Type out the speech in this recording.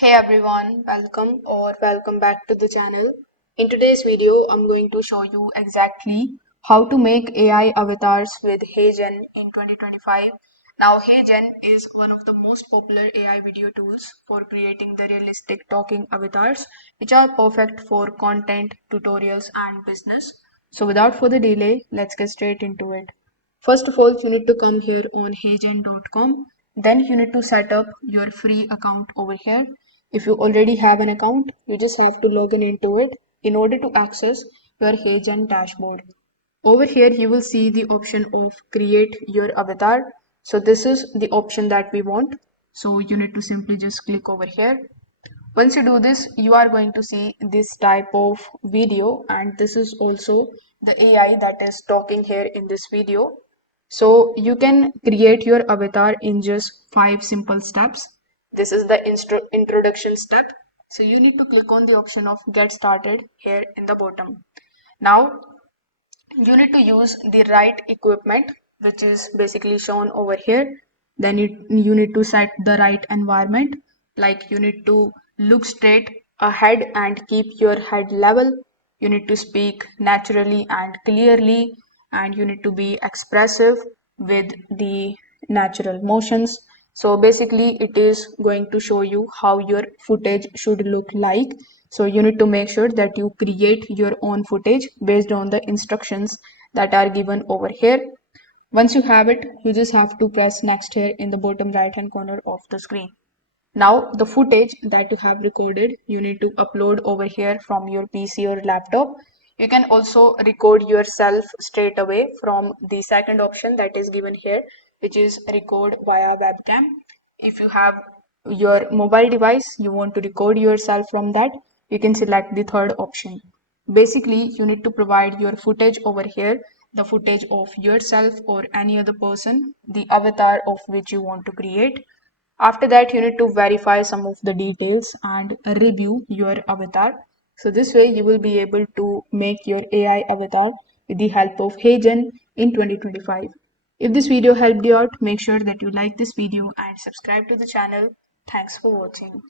Hey everyone, welcome back to the channel. In today's video, I'm going to show you exactly how to make AI avatars with Heygen in 2025. Now, Heygen is one of the most popular AI video tools for creating the realistic talking avatars, which are perfect for content, tutorials, and business. So, without further delay, let's get straight into it. First of all, you need to come here on heygen.com. Then you need to set up your free account over here. If you already have an account, you just have to log in into it in order to access your Heygen dashboard. Over here, you will see the option of create your avatar. So this is the option that we want. So you need to simply just click over here. Once you do this, you are going to see this type of video, and this is also the AI that is talking here in this video. So you can create your avatar in just 5 simple steps. This is the introduction step. So you need to click on the option of get started here in the bottom. Now you need to use the right equipment, which is basically shown over here. Then you need to set the right environment, like you need to look straight ahead and keep your head level. You need to speak naturally and clearly, and you need to be expressive with the natural motions. So basically it is going to show you how your footage should look like. So you need to make sure that you create your own footage based on the instructions that are given over here. Once you have it, you just have to press next here in the bottom right hand corner of the screen. Now the footage that you have recorded, you need to upload over here from your PC or laptop. You can also record yourself straight away from the second option that is given here, which is record via webcam. If you have your mobile device, you want to record yourself from that, you can select the third option. Basically, you need to provide your footage over here, the footage of yourself or any other person, the avatar of which you want to create. After that, you need to verify some of the details and review your avatar. So this way you will be able to make your AI avatar with the help of Heygen in 2025. If this video helped you out, make sure that you like this video and subscribe to the channel. Thanks for watching.